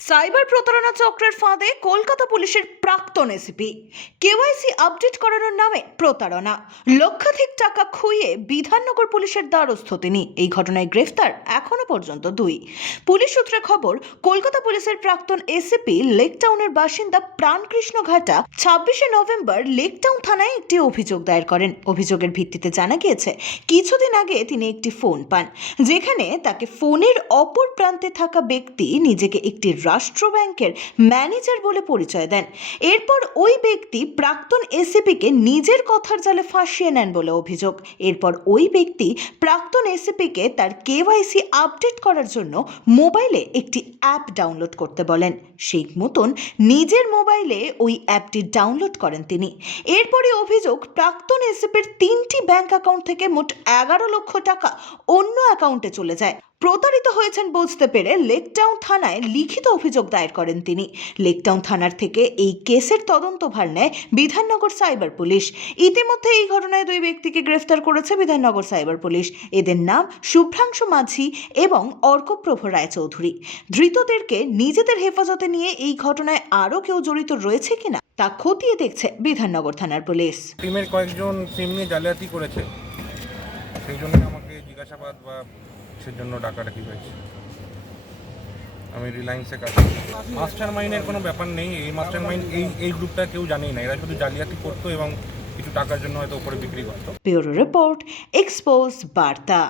Cyber প্রতারণা চক্রের ফাঁদে কলকাতা পুলিশের প্রাক্তন এসিপি। কেওয়াইসি আপডেট করানোর নামে প্রতারণা। লক্ষাধিক টাকা খুইয়ে বিধাননগর পুলিশের দ্বারস্থ তিনি। এই ঘটনায় গ্রেফতার এখনও পর্যন্ত দুই। পুলিশ সূত্রে খবর, কলকাতা পুলিশের প্রাক্তন এসিপি লেকটাউনের বাসিন্দা প্রাণকৃষ্ণ ঘাটা ছাব্বিশে নভেম্বর লেকটাউন থানায় একটি অভিযোগ দায়ের করেন। অভিযোগের ভিত্তিতে জানা গিয়েছে, কিছুদিন আগে তিনি একটি ফোন পান, যেখানে তাকে ফোনের অপর প্রান্তে থাকা ব্যক্তি নিজেকে একটি রাষ্ট্র ব্যাংকের ম্যানেজার বলে পরিচয় দেন। এরপর ওই ব্যক্তি প্রাক্তন এসিপিকে নিজের কথার জালে ফাঁসিয়ে নেন বলে অভিযোগ। এরপর ওই ব্যক্তি প্রাক্তন এসিপিকে তার কেওয়াইসি আপডেট করার জন্য মোবাইলে একটি অ্যাপ ডাউনলোড করতে বলেন। সেই মতন নিজের মোবাইলে ওই অ্যাপটি ডাউনলোড করেন তিনি। এরপরে অভিযোগ, প্রাক্তন এসিপির তিনটি ব্যাংক অ্যাকাউন্ট থেকে মোট এগারো লক্ষ টাকা অন্য অ্যাকাউন্টে চলে যায়। প্রতারিত হয়েছেন বুঝতে পেরে লেকটাউন থানায় লিখিত অভিযোগ দায়ের করেন তিনি। লেকটাউন থানার থেকে এই কেসের তদন্তভার নেয় বিধাননগর সাইবার পুলিশ। ইতিমধ্যে এই ঘটনায় দুই ব্যক্তিকে গ্রেফতার করেছে বিধাননগর সাইবার পুলিশ। এদের নাম শুভ্রাংশু মাঝি এবং অর্কপ্রভ রায়চৌধুরী। ধৃতদেরকে নিজেদের হেফাজতে নিয়ে এই ঘটনায় আরও কেউ জড়িত রয়েছে কিনা তা খতিয়ে দেখছে বিধাননগর থানার পুলিশ। টিমের কয়েকজন সিম নিয়ে জালিয়াতি করেছে। সেই জন্য আমাকে জিজ্ঞাসাবাদ বা সেজন্য ডাকাডাকি হয়েছে। আমি রিলায়েন্সে কাজ মাস্টার মাইন্ডের কোনো ব্যাপার নেই এই মাস্টার মাইন্ড এই এই গ্রুপটা কেউ জানেই না। এরা শুধু জালিয়াতি করতো এবং কিছু টাকার জন্য হয়তো উপরে বিক্রি করতো। ব্যুরো রিপোর্ট এক্সপোজ বার্তা।